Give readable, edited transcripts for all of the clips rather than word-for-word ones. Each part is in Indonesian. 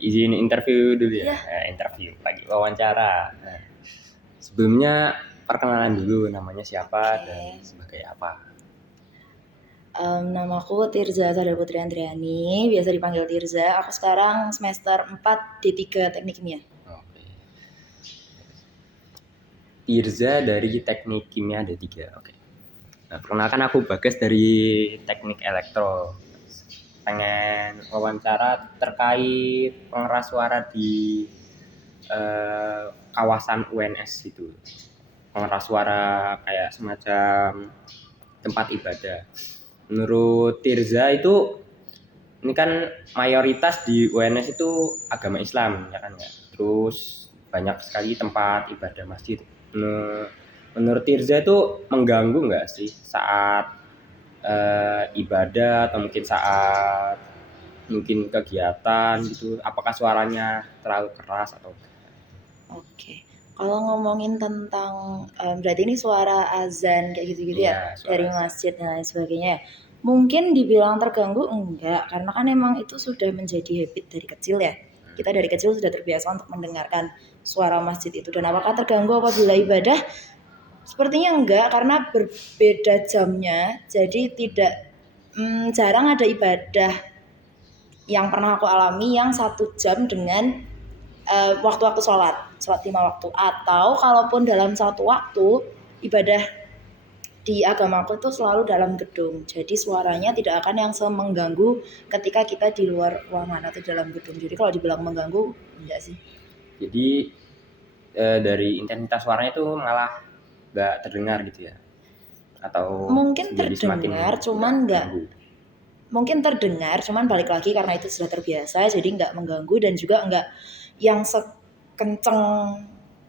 izin interview dulu ya. Iya. Interview lagi wawancara. Nah, sebelumnya perkenalan dulu, namanya siapa dan sebagai apa? Namaku Tirza Sadar Putri Andriani, biasa dipanggil Tirza. Aku sekarang semester 4 D3 Teknik Kimia. Oke. Tirza dari Teknik Kimia D3. Oke. Nah, perkenalkan aku Bagas dari Teknik Elektro. Pengen wawancara terkait pengeras suara di kawasan UNS itu. Pengeras suara kayak semacam tempat ibadah. Menurut Tirza itu, ini kan mayoritas di UNS itu agama Islam, ya kan ya. Terus banyak sekali tempat ibadah masjid. Menurut Tirza itu mengganggu nggak sih saat ibadah atau mungkin saat mungkin kegiatan gitu? Apakah suaranya terlalu keras atau? Oke. Kalau ngomongin tentang berarti ini suara azan kayak gitu-gitu ya, dari masjid dan lain sebagainya ya. Mungkin dibilang terganggu enggak, karena kan emang itu sudah menjadi habit dari kecil ya. Kita dari kecil sudah terbiasa untuk mendengarkan suara masjid itu. Dan apakah terganggu apabila ibadah? Sepertinya enggak, karena berbeda jamnya. Jadi tidak jarang ada ibadah yang pernah aku alami yang 1 jam dengan waktu-waktu sholat 5 waktu, atau kalaupun dalam satu waktu ibadah di agamaku itu selalu dalam gedung, jadi suaranya tidak akan yang semengganggu ketika kita di luar ruangan atau dalam gedung. Jadi kalau dibilang mengganggu enggak sih. Jadi dari intensitas suaranya itu malah nggak terdengar gitu ya? Atau mungkin jadi terdengar cuman enggak, mungkin terdengar cuman balik lagi karena itu sudah terbiasa, jadi enggak mengganggu dan juga enggak yang sekenceng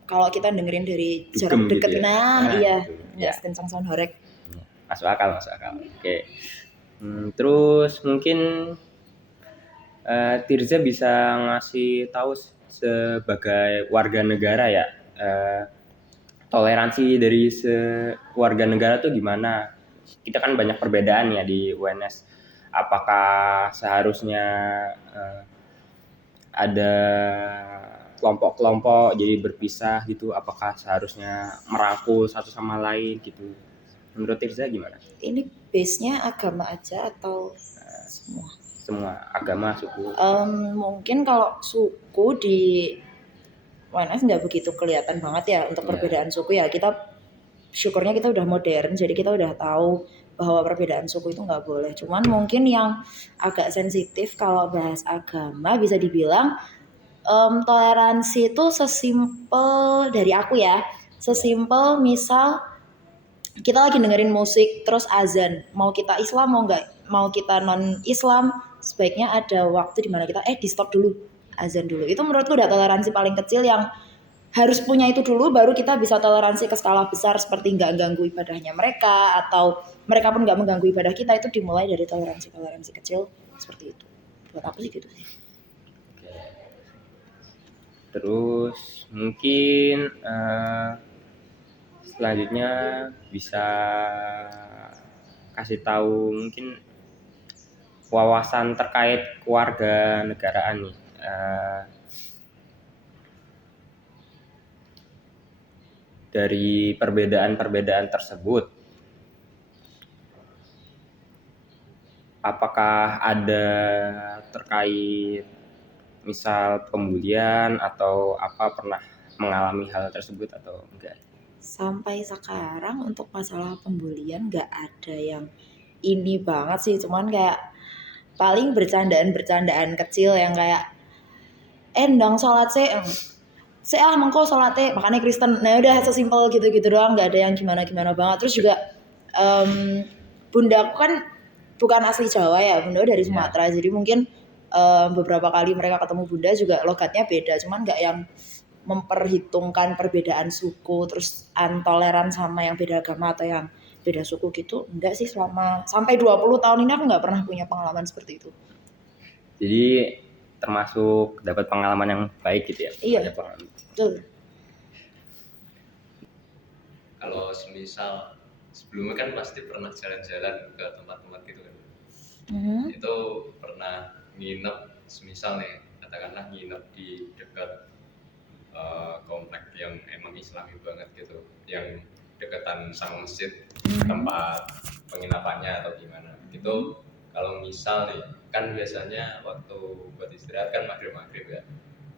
kalau kita dengerin dari jarak dekat gitu ya? Nah iya, nggak sekencang sound horeg. Masuk akal. Oke. Terus mungkin Tirza bisa ngasih tahu sebagai warga negara ya, toleransi dari warga negara tuh gimana? Kita kan banyak perbedaan ya di UNS. Apakah seharusnya ada kelompok-kelompok jadi berpisah gitu? Apakah seharusnya merangkul satu sama lain gitu? Menurut Tirza gimana? Ini base-nya agama aja atau semua? Semua agama, suku. Mungkin kalau suku di UNS nggak begitu kelihatan banget ya untuk perbedaan suku ya. Kita syukurnya kita udah modern, jadi kita udah tahu bahwa perbedaan suku itu nggak boleh. Cuman mungkin yang agak sensitif kalau bahas agama bisa dibilang toleransi itu sesimpel dari aku ya, sesimpel misal kita lagi dengerin musik terus azan, mau kita Islam mau kita non Islam, sebaiknya ada waktu di mana kita di stop dulu, azan dulu. Itu menurutku udah toleransi paling kecil yang harus punya itu dulu, baru kita bisa toleransi ke skala besar seperti nggak ganggu ibadahnya mereka atau mereka pun nggak mengganggu ibadah kita. Itu dimulai dari toleransi kecil seperti itu. Buat aku sih gitu sih. Terus mungkin selanjutnya bisa kasih tahu mungkin wawasan terkait keluarga negaraan nih. Dari perbedaan tersebut, apakah ada terkait misal pembulian atau apa, pernah mengalami hal tersebut atau enggak? Sampai sekarang untuk masalah pembulian nggak ada yang ini banget sih, cuman kayak paling bercandaan kecil yang kayak ndang sholat sih mengko sholatnya makanya Kristen. Nah udah sesimpel gitu doang, nggak ada yang gimana banget. Terus juga bundaku kan bukan asli Jawa ya, bunda dari Sumatera, jadi mungkin beberapa kali mereka ketemu bunda juga logatnya beda, cuman nggak yang memperhitungkan perbedaan suku terus intoleran sama yang beda agama atau yang beda suku gitu. Enggak sih, selama sampai 20 tahun ini aku nggak pernah punya pengalaman seperti itu. Jadi termasuk dapat pengalaman yang baik gitu ya? Iya, betul. Kalau semisal sebelumnya kan pasti pernah jalan-jalan ke tempat-tempat gitu kan. Itu pernah nginep semisal nih katakanlah nginep di dekat komplek yang emang islami banget gitu, yang dekatan sama masjid tempat penginapannya atau gimana gitu. Kalau misal nih, kan biasanya waktu buat istirahat kan maghrib ya.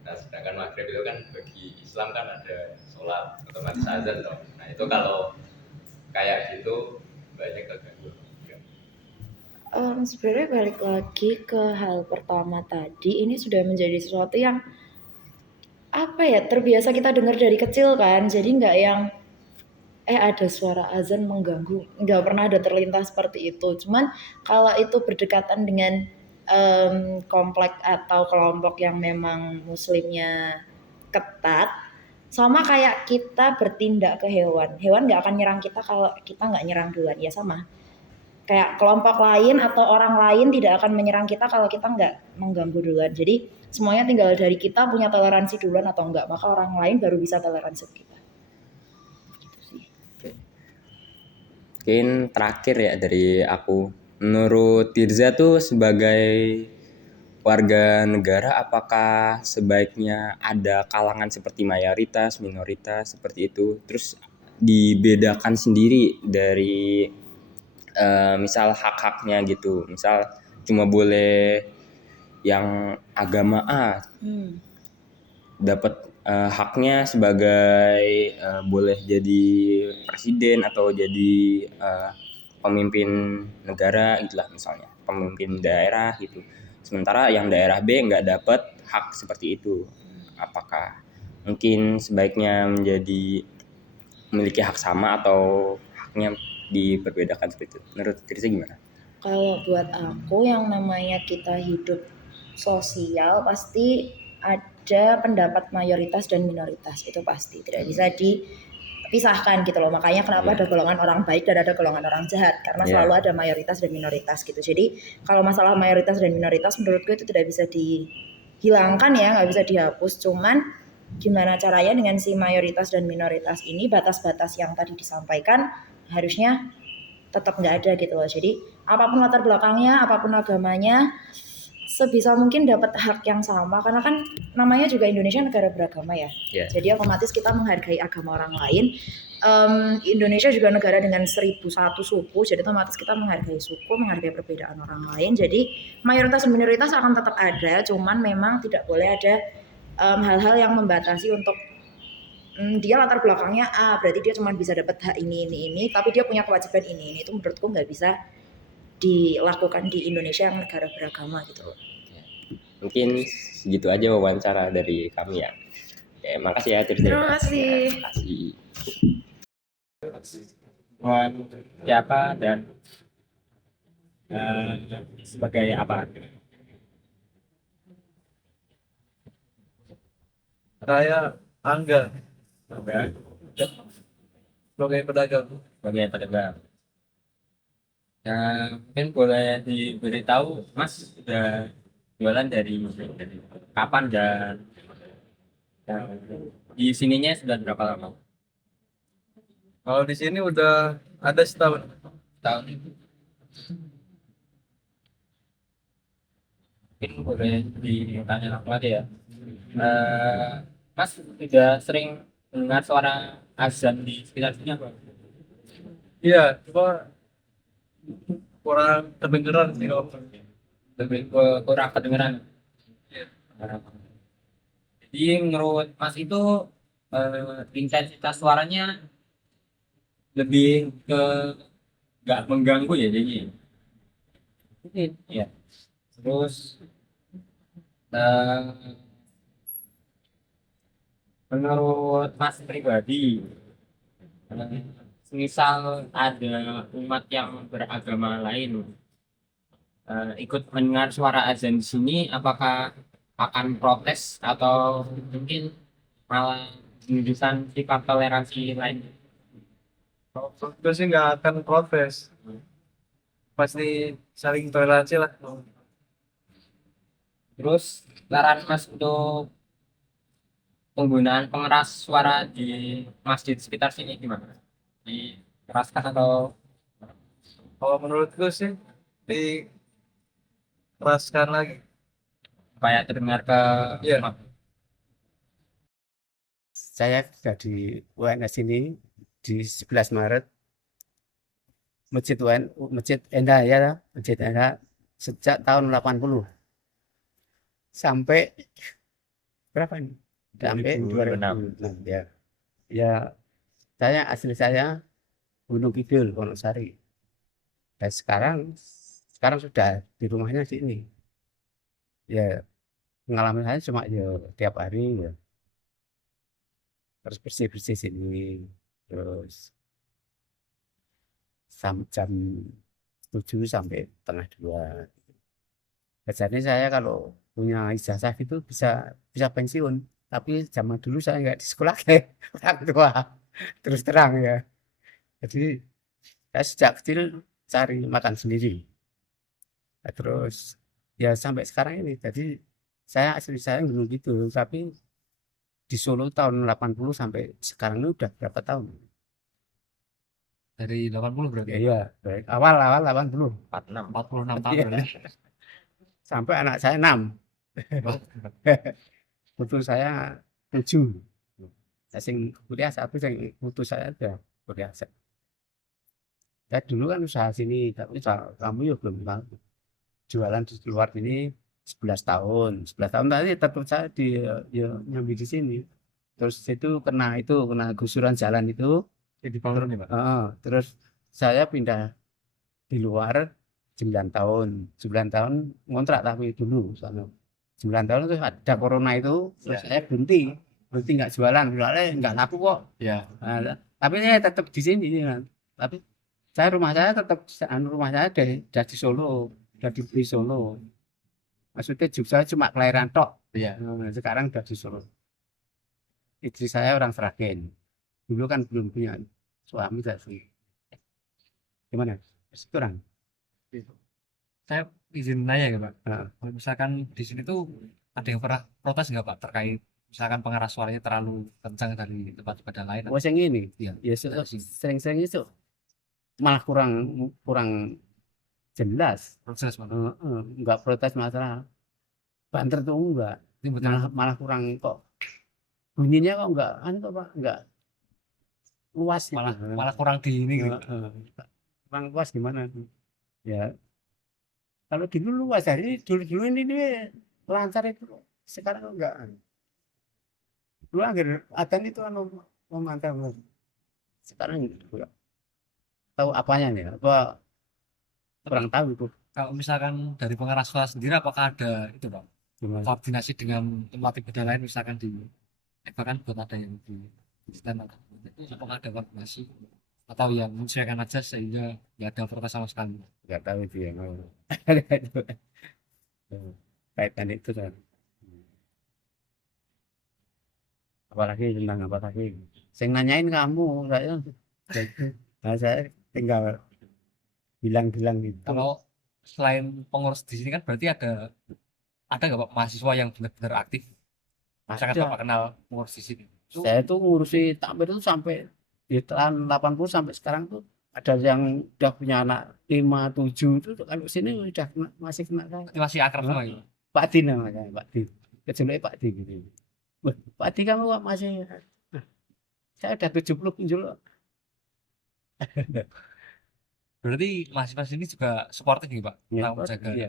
Nah sedangkan maghrib itu kan bagi Islam kan ada sholat otomatis azan toh. Nah itu kalau kayak gitu banyak keganggu. Sebenarnya balik lagi ke hal pertama tadi, ini sudah menjadi sesuatu yang apa ya, terbiasa kita dengar dari kecil kan, jadi nggak yang ada suara azan mengganggu, nggak pernah ada terlintas seperti itu. Cuman kalau itu berdekatan dengan komplek atau kelompok yang memang muslimnya ketat, sama kayak kita bertindak ke hewan nggak akan nyerang kita kalau kita nggak nyerang duluan, ya sama kayak kelompok lain atau orang lain tidak akan menyerang kita kalau kita nggak mengganggu duluan. Jadi semuanya tinggal dari kita punya toleransi duluan atau enggak, maka orang lain baru bisa toleransi kita. Mungkin terakhir ya dari aku, menurut Tirza tuh sebagai warga negara, apakah sebaiknya ada kalangan seperti mayoritas, minoritas seperti itu, terus dibedakan sendiri dari misal hak-haknya gitu, misal cuma boleh yang agama A dapat haknya sebagai boleh jadi presiden atau jadi pemimpin negara itulah, misalnya pemimpin daerah gitu, sementara yang daerah B nggak dapat hak seperti itu. Apakah mungkin sebaiknya menjadi memiliki hak sama atau haknya diperbedakan seperti itu? Menurut Tirza gimana? Kalau buat aku yang namanya kita hidup sosial pasti ada pendapat mayoritas dan minoritas, itu pasti tidak bisa dipisahkan gitu loh. Makanya kenapa ada golongan orang baik dan ada golongan orang jahat, karena selalu ada mayoritas dan minoritas gitu. Jadi kalau masalah mayoritas dan minoritas menurutku itu tidak bisa dihilangkan ya, nggak bisa dihapus. Cuman gimana caranya dengan si mayoritas dan minoritas ini, batas-batas yang tadi disampaikan harusnya tetap nggak ada gitu loh. Jadi apapun latar belakangnya, apapun agamanya, sebisa mungkin dapat hak yang sama, karena kan namanya juga Indonesia negara beragama ya. Jadi otomatis kita menghargai agama orang lain. Indonesia juga negara dengan 1001 suku, jadi otomatis kita menghargai suku, menghargai perbedaan orang lain. Jadi mayoritas dan minoritas akan tetap ada, cuman memang tidak boleh ada hal-hal yang membatasi untuk dia latar belakangnya A, berarti dia cuma bisa dapat hak ini, tapi dia punya kewajiban ini. Itu menurutku nggak bisa dilakukan di Indonesia yang negara beragama gitu loh. Mungkin segitu aja wawancara dari kami ya. Oke, makasih ya Tirza. Terima kasih. Siapa dan sebagai apa? Saya Angga, sebagai pedagang. Mungkin boleh diberitahu Mas sudah jualan dari kapan dan di sininya sudah berapa lama? Kalau di sini udah ada setahun. Mungkin boleh ditanya lagi ya. Mas sudah sering dengar suara azan di sekitar sini apa? Iya, cuma kurang kedengeran sih kalau. Lebih kurang kedengeran. Iya. Jadi menurut Mas itu intensitas suaranya lebih ke nggak mengganggu ya jadi. Iya. Terus menurut Mas pribadi, misal ada umat yang beragama lain ikut mendengar suara azan di sini, apakah akan protes atau mungkin malah menunjukkan sikap toleransi lain? Kalau menurutku sih nggak akan protes. Pasti saling toleransi lah. Terus saran Mas untuk penggunaan pengeras suara di masjid sekitar sini gimana? Dikeraskan atau Kalau menurutku sih dikeraskan lagi. kayak terdengar ke Iya. Saya sudah di UNS ini di 11 Maret Masjid UN, Masjid Enda ya, Masjid Enda sejak tahun 80 sampai berapa ini? Sampai 2006. 2006 ya. Ya, saya asli saya Gunung Kidul, Wonosari. Dan sekarang sudah di rumahnya sini. Ya, pengalaman saya cuma ya tiap hari ya terus bersih-bersih sini, terus jam 7 sampai setengah 2. Biasanya saya kalau punya ijazah itu bisa bisa pensiun, tapi zaman dulu saya nggak di sekolah kayak orang tua, terus terang ya. Jadi saya sejak kecil cari makan sendiri. Nah, terus ya sampai sekarang ini. Jadi saya asli saya dulu gitu, tapi di Solo tahun 80 sampai sekarang ini udah berapa tahun? Dari 80 berarti. Ya, iya, baik. Awal 80 46. 46 tahun Iya. berarti. sampai anak saya 6. Putu saya 7. Sing kuliah 1, yang putu saya udah kuliah. Ya dulu kan usaha sini, tapi kamu ya belum tahu. Jualan di luar ini 11 tahun. 11 tahun tadi tetap saya di ya nyambi di sini. Terus itu kena gusuran jalan itu. Jadi bangun nih, Pak. Terus saya pindah di luar 9 tahun. 9 tahun ngontrak tapi dulu sana. 9 tahun terus ada corona itu, terus saya berhenti nggak jualan, soalnya nggak laku kok. Ya. Nah, tapi saya tetap di sini kan. Tapi rumah saya tetap rumah saya dari Solo, dari beli Solo. Maksudnya saya cuma kelahiran tok. Iya. Nah, sekarang udah di Solo. Istri saya orang Sragen. Dulu kan belum punya suami jadi. Gimana? Kurang. Saya izin nanya ya, Pak. Nah, Kalau misalkan di sini tuh ada yang pernah protes nggak, Pak, terkait misalkan pengeras suaranya terlalu kencang dari tempat ibadah lain? wes yang ini, Iya. ya sering-sering itu malah kurang jelas. Proses, Pak. Enggak protes masalah banter tuh enggak. Ini betul. Malah kurang kok bunyinya kok enggak kok Pak, enggak luas gitu. Malah kurang di ini gitu. Kurang luas gimana? Ya kalau dulu luas, jadi dulu ini lancar itu, sekarang enggak. Dulu akhir adzan itu memantau, sekarang enggak tahu apanya nih, apa kurang tahu itu. Kalau misalkan dari pengeras suara sendiri, apakah ada itu, Pak, Gimana? koordinasi dengan tempat ibadah lain, misalkan bahkan buat ada yang di stand atau itu, apakah ada koordinasi atau yang menyesuaikan aja sehingga nggak ada protes sama sekali? Enggak tahu itu yang mau kaitan itu kan. Apalagi tentang apa lagi? Saya nanyain kamu, saya tinggal bilang gitu. Kalau selain pengurus di sini kan berarti ada nggak, Pak, mahasiswa yang benar-benar aktif? Misalkan Ada. Bapak kenal pengurus di sini. Saya tuh ngurusi takmir itu sampai di tahun 80 sampai sekarang tuh ada yang udah punya anak 5, 7 itu kalau sini udah masih kena Berarti masih akrab semua gitu. Pak Di namanya, Pak Di. Kecuali Pak Di gitu. Wah, Pak Di kamu kok masih, nah, saya udah 70 pinjol. Berarti mahasiswa sini juga supportif nih, Pak, Ya, tentang menjaga. iya.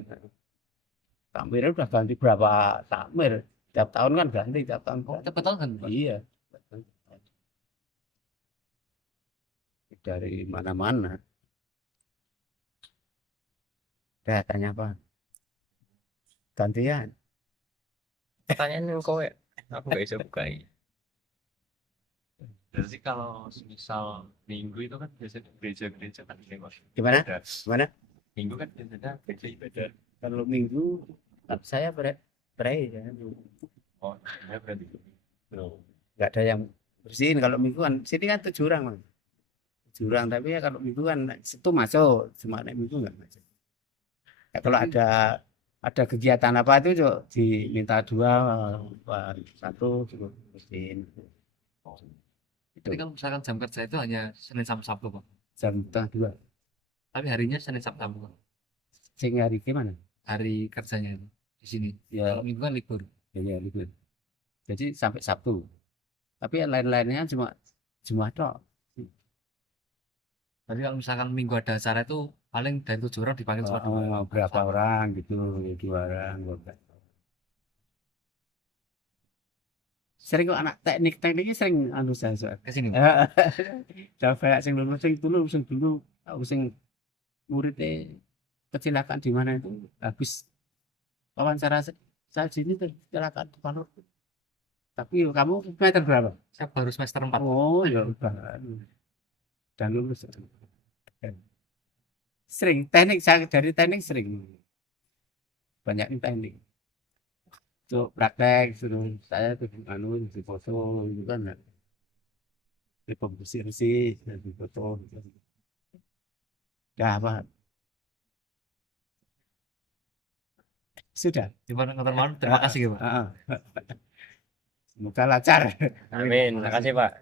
Takmirnya udah ganti berapa takmir? Tiap tahun kan ganti, tiap tahun. Oh, betul kan, Pak? Iya. Dari mana-mana. Tanya apa? Gantian. pertanyaan kok ya? Aku nggak bisa buka ini. Jadi kalau misal minggu itu kan biasanya gereja-gereja kan lewat. Gimana? Ada. Gimana? Minggu kan biasanya gereja ibadah. Kalau minggu saya pray ya. Oh, ya berarti. Nggak ada yang bersihin kalau minggu kan. Sini kan 7 orang, Mas. 7 orang, tapi ya kalau minggu kan situ masuk, cuma naik minggu nggak masuk. Ya, kalau ada kegiatan apa itu diminta 2, 1 cukup bersihin. Itu Jadi kan misalkan jam kerja itu hanya Senin sampai Sabtu, Pak. jam setengah 2. Tapi harinya Senin sampai Sabtu, Pak. Sehingga hari gimana? Hari kerjanya itu. di sini. Ya, Kalau minggu kan libur. ya libur. Jadi sampai Sabtu. Tapi yang lain-lainnya cuma Jumat tok. Tapi kalau misalkan minggu ada acara itu paling dari 7 orang dipanggil cuma 2. Berapa orang gitu, 2 orang. Sering kok anak tekniknya sering anu saya soal. Ke sini. Jauh banyak sing dulu aku sing muridnya kecelakaan di mana itu habis wawancara saya sini kecelakaan di Palu. Tapi kamu meter berapa? Saya baru semester 4. Oh ya udah. Dan lulus. Sering teknik saya dari teknik sering banyak teknik. Untuk praktek suruh saya tuh anu di foto gitu kan di bersih di foto gitu. Ya apa sudah. Gimana teman-teman? Terima kasih ya, Pak. Semoga lancar. Amin. Makasih Pak.